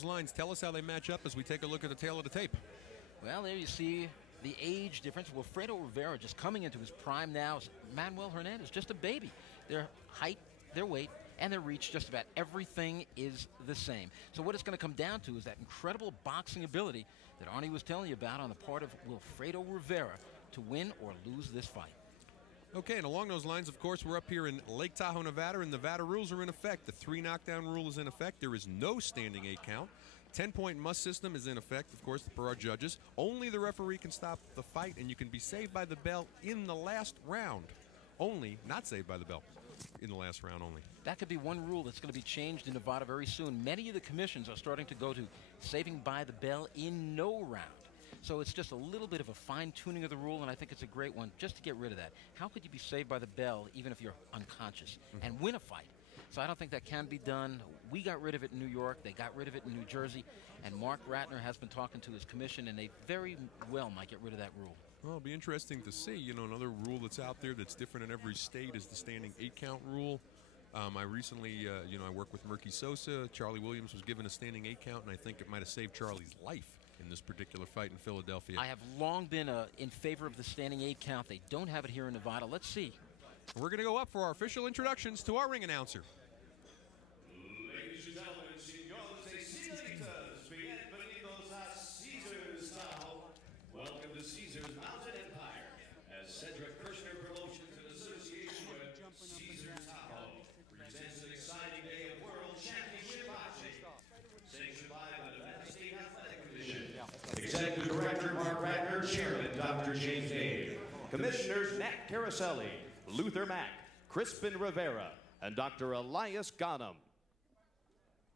those lines. Tell us how they match up as we take a look at the tail of the tape. Well, there you see the age difference. Wilfredo Rivera just coming into his prime now. Manuel Hernandez, just a baby. Their height, their weight, and their reach, just about everything is the same. So what it's going to come down to is that incredible boxing ability that Arnie was telling you about on the part of Wilfredo Rivera to win or lose this fight. Okay, and along those lines, of course, we're up here in Lake Tahoe, Nevada, and Nevada rules are in effect. The 3 knockdown rule is in effect. There is no standing 8 count. 10-point must system is in effect, of course, for our judges. Only the referee can stop the fight, and you can be saved by the bell in the last round. Only, not saved by the bell in the last round only. That could be one rule that's going to be changed in Nevada very soon. Many of the commissions are starting to go to saving by the bell in no round. So it's just a little bit of a fine-tuning of the rule, and I think it's a great one just to get rid of that. How could you be saved by the bell even if you're unconscious and win a fight? So I don't think that can be done. We got rid of it in New York. They got rid of it in New Jersey. And Mark Ratner has been talking to his commission, and they very well might get rid of that rule. Well, it'll be interesting to see. You know, another rule that's out there that's different in every state is the standing 8 count rule. I recently, you know, I work with Murky Sosa. Charlie Williams was given a standing 8 count, and I think it might have saved Charlie's life in this particular fight in Philadelphia. I have long been in favor of the standing 8 count. They don't have it here in Nevada. Let's see. We're going to go up for our official introductions to our ring announcer. Ladies and gentlemen, señores y señoritas, bienvenidos a Caesar's Tahoe. Welcome to Caesar's Mountain Empire, as Cedric Kirshner Promotions in association with Caesar's Tahoe presents an exciting day of World Championship boxing. Sanctioned by the Nevada State Athletic Commission. Executive Director Mark Ratner, Chairman Dr. James Dave. Commissioners Nat Caroselli, Luther Mack, Crispin Rivera, and Dr. Elias Ghanem.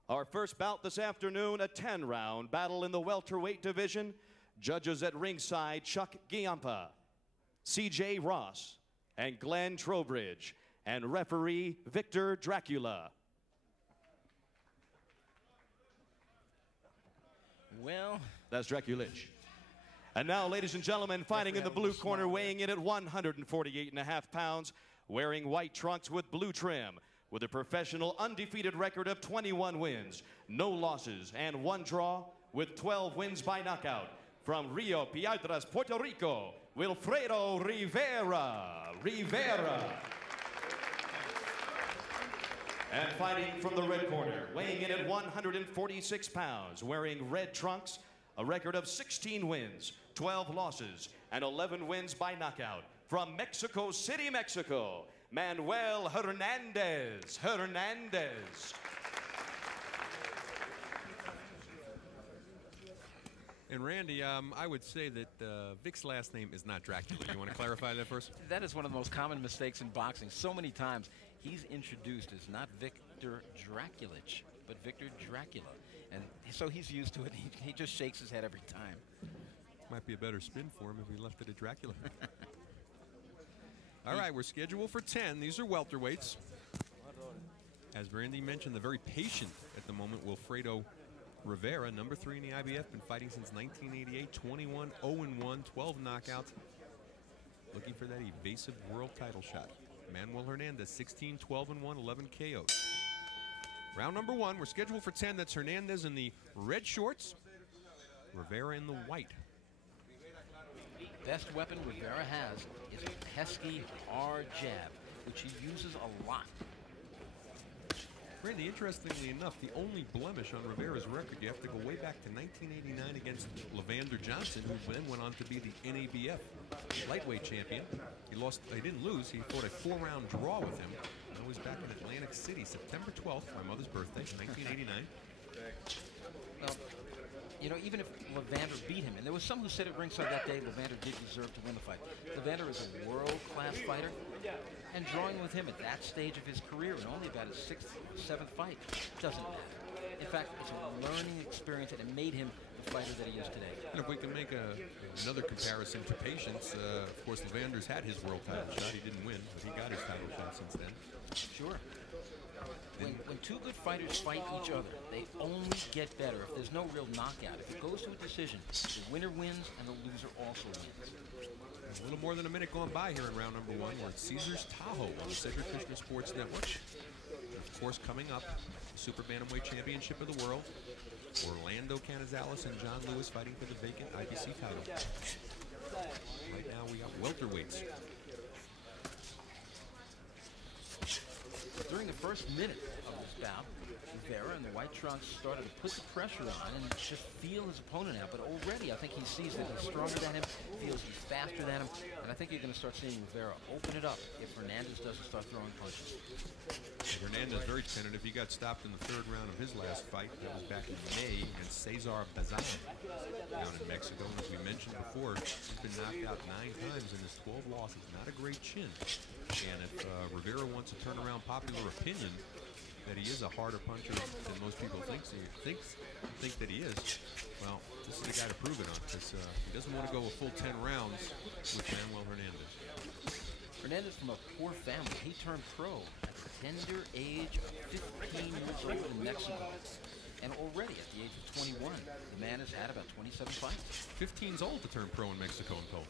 Our first bout this afternoon, a 10-round battle in the welterweight division. Judges at ringside, Chuck Giampa, C.J. Ross, and Glenn Trowbridge, and referee Victor Dracula. Well, that's Draculich. And now, ladies and gentlemen, fighting in the blue corner, weighing in at 148.5 pounds, wearing white trunks with blue trim, with a professional undefeated record of 21 wins, no losses, and 1 draw, with 12 wins by knockout. From Rio Piedras, Puerto Rico, Wilfredo Rivera. And fighting from the red corner, weighing in at 146 pounds, wearing red trunks, a record of 16 wins, 12 losses, and 11 wins by knockout. From Mexico City, Mexico, Manuel Hernandez. And Randy, I would say that Vic's last name is not Dracula. You want to clarify that first? That is one of the most common mistakes in boxing. So many times he's introduced as not Victor Draculich, but Victor Dracula. And so he's used to it. He just shakes his head every time. Might be a better spin for him if we left it at Dracula. All right, we're scheduled for 10. These are welterweights. As Randy mentioned, the very patient at the moment, Wilfredo Rivera, number 3 in the IBF, been fighting since 1988, 21, 0-1, 12 knockouts. Looking for that evasive world title shot. Manuel Hernandez, 16, 12-1, 11 KOs. Round number 1, we're scheduled for 10. That's Hernandez in the red shorts, Rivera in the white. Best weapon Rivera has is a pesky hard jab, which he uses a lot. Randy, interestingly enough, the only blemish on Rivera's record, you have to go way back to 1989 against Levander Johnson, who then went on to be the NABF lightweight champion. He didn't lose, he fought a 4-round draw with him. That was back in Atlantic City, September 12th, my mother's birthday, 1989. Well, you know, even if Levander beat him, and there was some who said at ringside that day Levander did deserve to win the fight. Levander is a world-class fighter, and drawing with him at that stage of his career, and only about his 6th, 7th fight, doesn't matter. In fact, it's a learning experience, and it made him the fighter that he is today. And if we can make another comparison to patience, of course, Levander's had his world title shot. He didn't win, but he got his title shot since then. Sure. When two good fighters fight each other, they only get better if there's no real knockout. If it goes to a decision, the winner wins and the loser also wins. A little more than a minute gone by here in round number 1. We're at Caesar's Tahoe on the Cedric Kirshner Sports Network. And of course, coming up, the Super Bantamweight Championship of the World. Orlando Canizales and John Lewis fighting for the vacant IBC title. Right now we got welterweights. During the first minute of this bout, Rivera in the white trunks started to put the pressure on and just feel his opponent out. But already I think he sees that he's stronger than him, feels he's faster than him, and I think you're going to start seeing Rivera open it up if Hernandez doesn't start throwing punches. Hernandez very tentative. He got stopped in the third round of his last fight. That was back in May against Cesar Bazan down in Mexico. And as we mentioned before, he's been knocked out 9 times in his 12 losses. Not a great chin. And if Rivera wants to turn around popular opinion that he is a harder puncher than most people think that he is, well, this is the guy to prove it on, because he doesn't want to go a full 10 rounds with Manuel Hernandez. Hernandez from a poor family. He turned pro at the tender age of 15 years old in Mexico. And already at the age of 21, the man has had about 27 fights. 15's old to turn pro in Mexico, I'm told.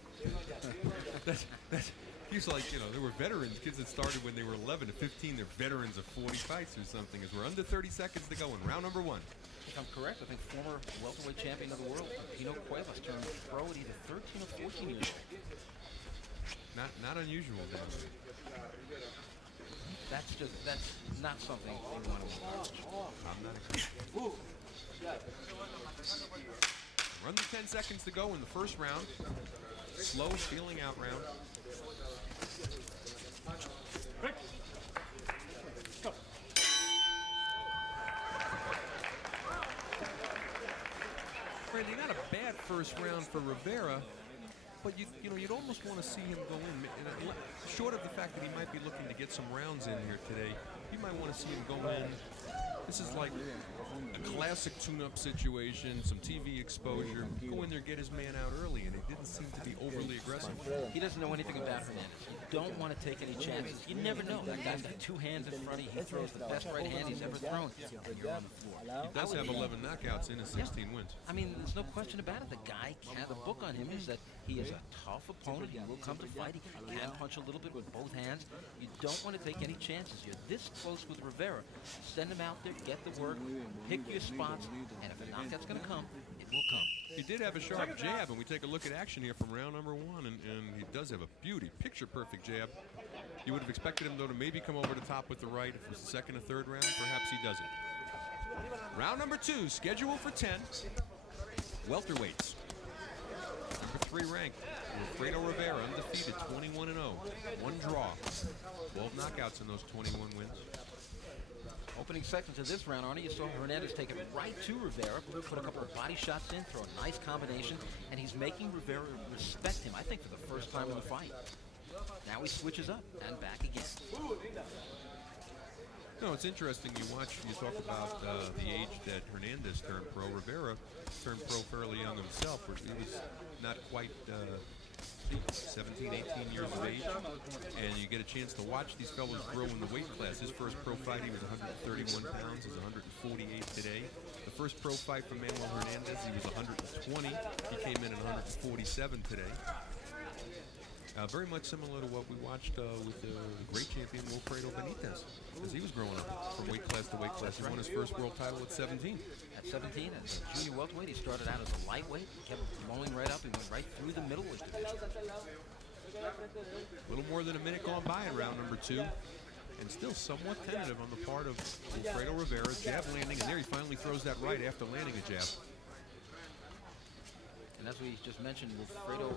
He's like, you know, there were veterans, kids that started when they were 11 to 15. They're veterans of 40 fights or something. As we're under 30 seconds to go in round number 1. If I'm correct, I think former welterweight champion of the world, Pino Cuevas, turned pro at either 13 or 14 years old. Not unusual, Dan. That's not something you want to watch. I'm not excited. We're under 10 seconds to go in the first round. Slow, feeling out round. Randy, not a bad first round for Rivera, but you know, you'd almost want to see him go in. Short of the fact that he might be looking to get some rounds in here today, you might want to see him go in. This is like a classic tune-up situation, some TV exposure. Go in there, get his man out early, and he didn't seem to be overly aggressive. He doesn't know anything about Hernandez. You don't want to take any chances. You never know. That guy's got 2 hands in front of you. He throws the best right hand he's ever thrown. And you're on the floor. He does have 11 knockouts in his 16 wins. I mean, there's no question about it. The guy the book on him is that he is a tough opponent. He will come to fight. He can punch a little bit with both hands. You don't want to take any chances. You're this close with Rivera. Send him out there, get the work, pick your spots, and if a knockout's going to come, it will come. He did have a sharp jab, and we take a look at action here from round number 1, and he does have a beauty, picture-perfect jab. You would have expected him, though, to maybe come over the top with the right. If it was the second or third round, perhaps he doesn't. Round number 2, scheduled for 10. Welterweights. Number 3 ranked, Wilfredo Rivera, undefeated, 21-0. 1 draw. 12 knockouts in those 21 wins. Opening seconds of this round, Arnie, you saw Hernandez take it right to Rivera, put a couple of body shots in, throw a nice combination, and he's making Rivera respect him, I think, for the first time in the fight. Now he switches up and back again. No, it's interesting. You talk about the age that Hernandez turned pro. Rivera turned pro fairly young himself. He was not quite 17, 18 years of age. And you get a chance to watch these fellows grow in the weight class. His first pro fight, he was 131 pounds. He's 148 today. The first pro fight for Manuel Hernandez, he was 120. He came in at 147 today. Very much similar to what we watched with the great champion Wilfredo Benitez as he was growing up from weight class to weight class. He won his first world title at 17. At 17, as a junior welterweight, he started out as a lightweight, kept blowing right up, and went right through the middleweight division. A little more than a minute gone by in round number 2. And still somewhat tentative on the part of Wilfredo Rivera. Jab landing, and there he finally throws that right after landing a jab. And as we just mentioned, Wilfredo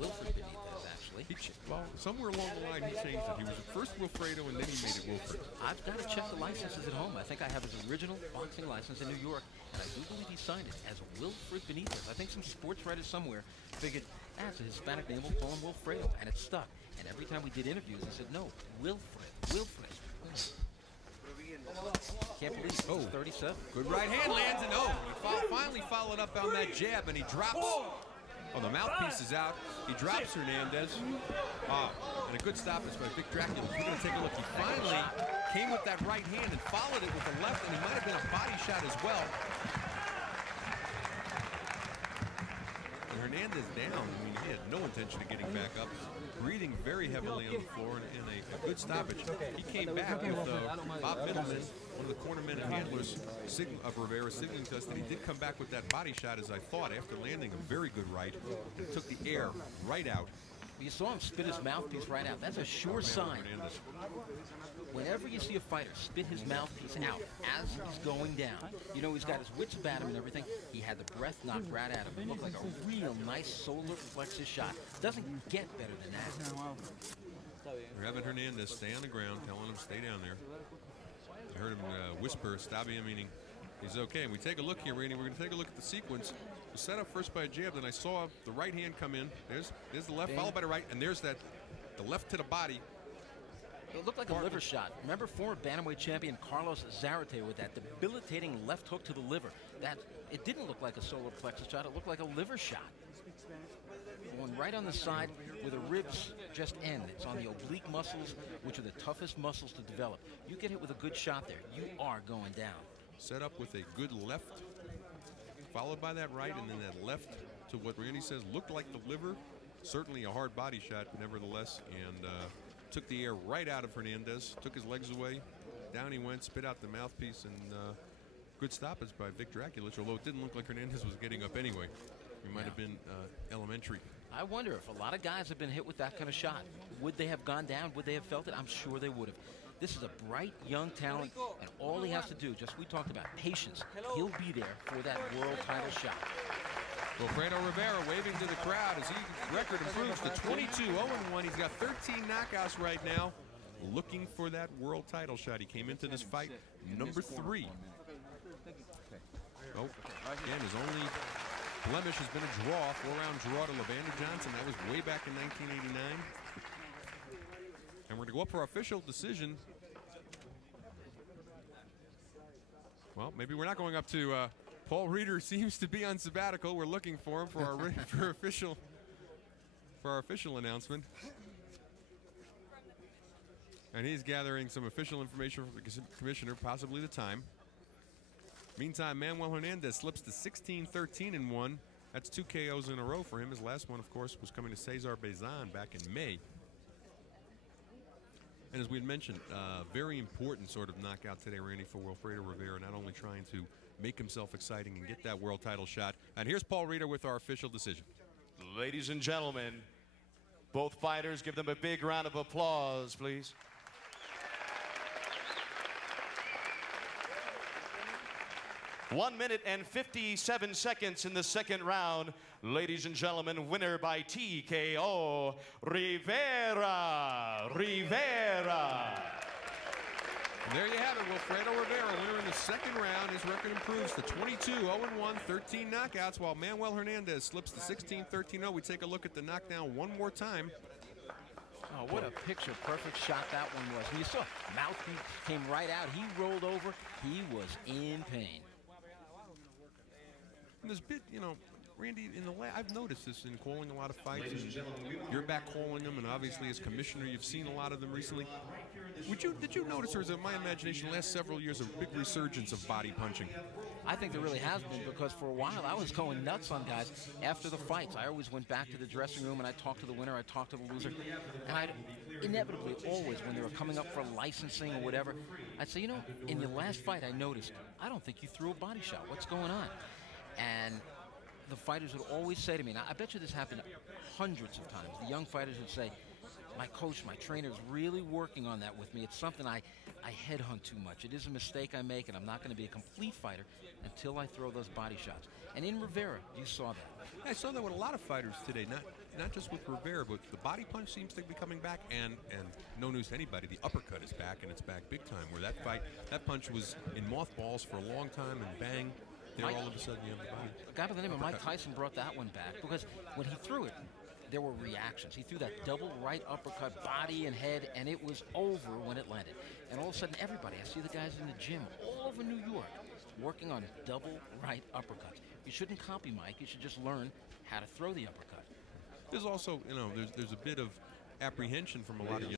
Wilfred Benitez, actually. Well, somewhere along the line he changed it. He was first Wilfredo, and then he made it Wilfred. I've got to check the licenses at home. I think I have his original boxing license in New York, and I do believe he signed it as Wilfred Benitez. I think some sports writers somewhere figured, it's a Hispanic name, we'll call him Wilfredo, and it stuck. And every time we did interviews, he said, no, Wilfred. Can't believe it. 37. Good right hand lands, and he finally followed up on that jab, and he drops. Oh, the mouthpiece is out. He drops Hernandez. And a good stoppage by Vic Dracula. We're going to take a look. He finally came with that right hand and followed it with the left, and he might have been a body shot as well. And Hernandez down. I mean, he had no intention of getting back up. Breathing very heavily on the floor, and a good stoppage. He came back with Bob Middleman, one of the cornermen and handlers of Rivera, signaling to us that he did come back with that body shot, as I thought, after landing a very good right, and took the air right out. You saw him spit his mouthpiece right out. That's a sure sign. Whenever you see a fighter spit his mouthpiece out as he's going down, you know he's got his wits about him and everything. He had the breath knocked right out of him. It looked like a real nice solar plexus shot. Doesn't get better than that. Manuel Hernandez, stay on the ground, telling him stay down there. I heard him whisper, Stabia, meaning he's okay. And we take a look here, Randy. We're going to take a look at the sequence. We set up first by a jab, then I saw the right hand come in. There's the left, followed by the right, and there's the left to the body. It looked like a liver shot. Remember former bantamweight champion Carlos Zarate with that debilitating left hook to the liver. It didn't look like a solar plexus shot. It looked like a liver shot. Going right on the side where the ribs just end. It's on the oblique muscles, which are the toughest muscles to develop. You get hit with a good shot there, you are going down. Set up with a good left, followed by that right, and then that left to what Randy says looked like the liver. Certainly a hard body shot, nevertheless, and took the air right out of Hernandez, took his legs away, down he went, spit out the mouthpiece, and good stoppage by Vic Draculich, although it didn't look like Hernandez was getting up anyway. He might have been elementary. I wonder if a lot of guys have been hit with that kind of shot. Would they have gone down? Would they have felt it? I'm sure they would have. This is a bright, young talent, and all he has to do, just we talked about, patience. He'll be there for that world title shot. Wilfredo Rivera waving to the crowd as his record improves to 22-0-1. He's got 13 knockouts right now, looking for that world title shot. He came into this fight number 3. Oh, again, his only blemish has been a draw, 4-round draw to Levander Johnson. That was way back in 1989. And we're going to go up for our official decision. Well, maybe we're not going up to Paul Reeder seems to be on sabbatical. We're looking for him for our official announcement. And he's gathering some official information from the commissioner, possibly the time. Meantime, Manuel Hernandez slips to 16-13-1. That's 2 KOs in a row for him. His last one, of course, was coming to Cesar Bezan back in May. And as we had mentioned, very important sort of knockout today, Randy, for Wilfredo Rivera, not only trying to make himself exciting and get that world title shot. And here's Paul Reeder with our official decision. Ladies and gentlemen, both fighters, give them a big round of applause, please. One minute and 57 seconds in the second round. Ladies and gentlemen, winner by TKO, Rivera. And there you have it, Wilfredo Rivera, winner in the second round. His record improves to 22-0-1, 13 knockouts, while Manuel Hernandez slips to 16-13-0. We take a look at the knockdown one more time. Oh, what a picture-perfect shot that one was. And you saw mouthpiece came right out. He rolled over. He was in pain. And there's bit, you know, Randy, I've noticed this in calling a lot of fights, and you're back calling them, and obviously as commissioner, you've seen a lot of them recently. Did you notice, or is it my imagination, the last several years, a big resurgence of body punching? I think there really has been, because for a while I was going nuts on guys after the fights. I always went back to the dressing room and I talked to the winner, I talked to the loser, and I'd inevitably always, when they were coming up for licensing or whatever, I'd say, you know, in your last fight I noticed, I don't think you threw a body shot. What's going on? And the fighters would always say to me, and I bet you this happened hundreds of times, the young fighters would say, my coach, my trainer is really working on that with me. It's something I headhunt too much. It is a mistake I make, and I'm not going to be a complete fighter until I throw those body shots. And in Rivera, you saw that. I saw that with a lot of fighters today, not just with Rivera, but the body punch seems to be coming back, and no news to anybody, the uppercut is back, and it's back big time, where that punch was in mothballs for a long time, and bang, there all of a sudden you have the body. A guy by the name of Mike Tyson brought that one back, because when he threw it, there were reactions. He threw that double right uppercut, body and head, and it was over when it landed. And all of a sudden, everybody, I see the guys in the gym all over New York working on double right uppercuts. You shouldn't copy Mike. You should just learn how to throw the uppercut. There's also, you know, there's a bit of apprehension from a lot of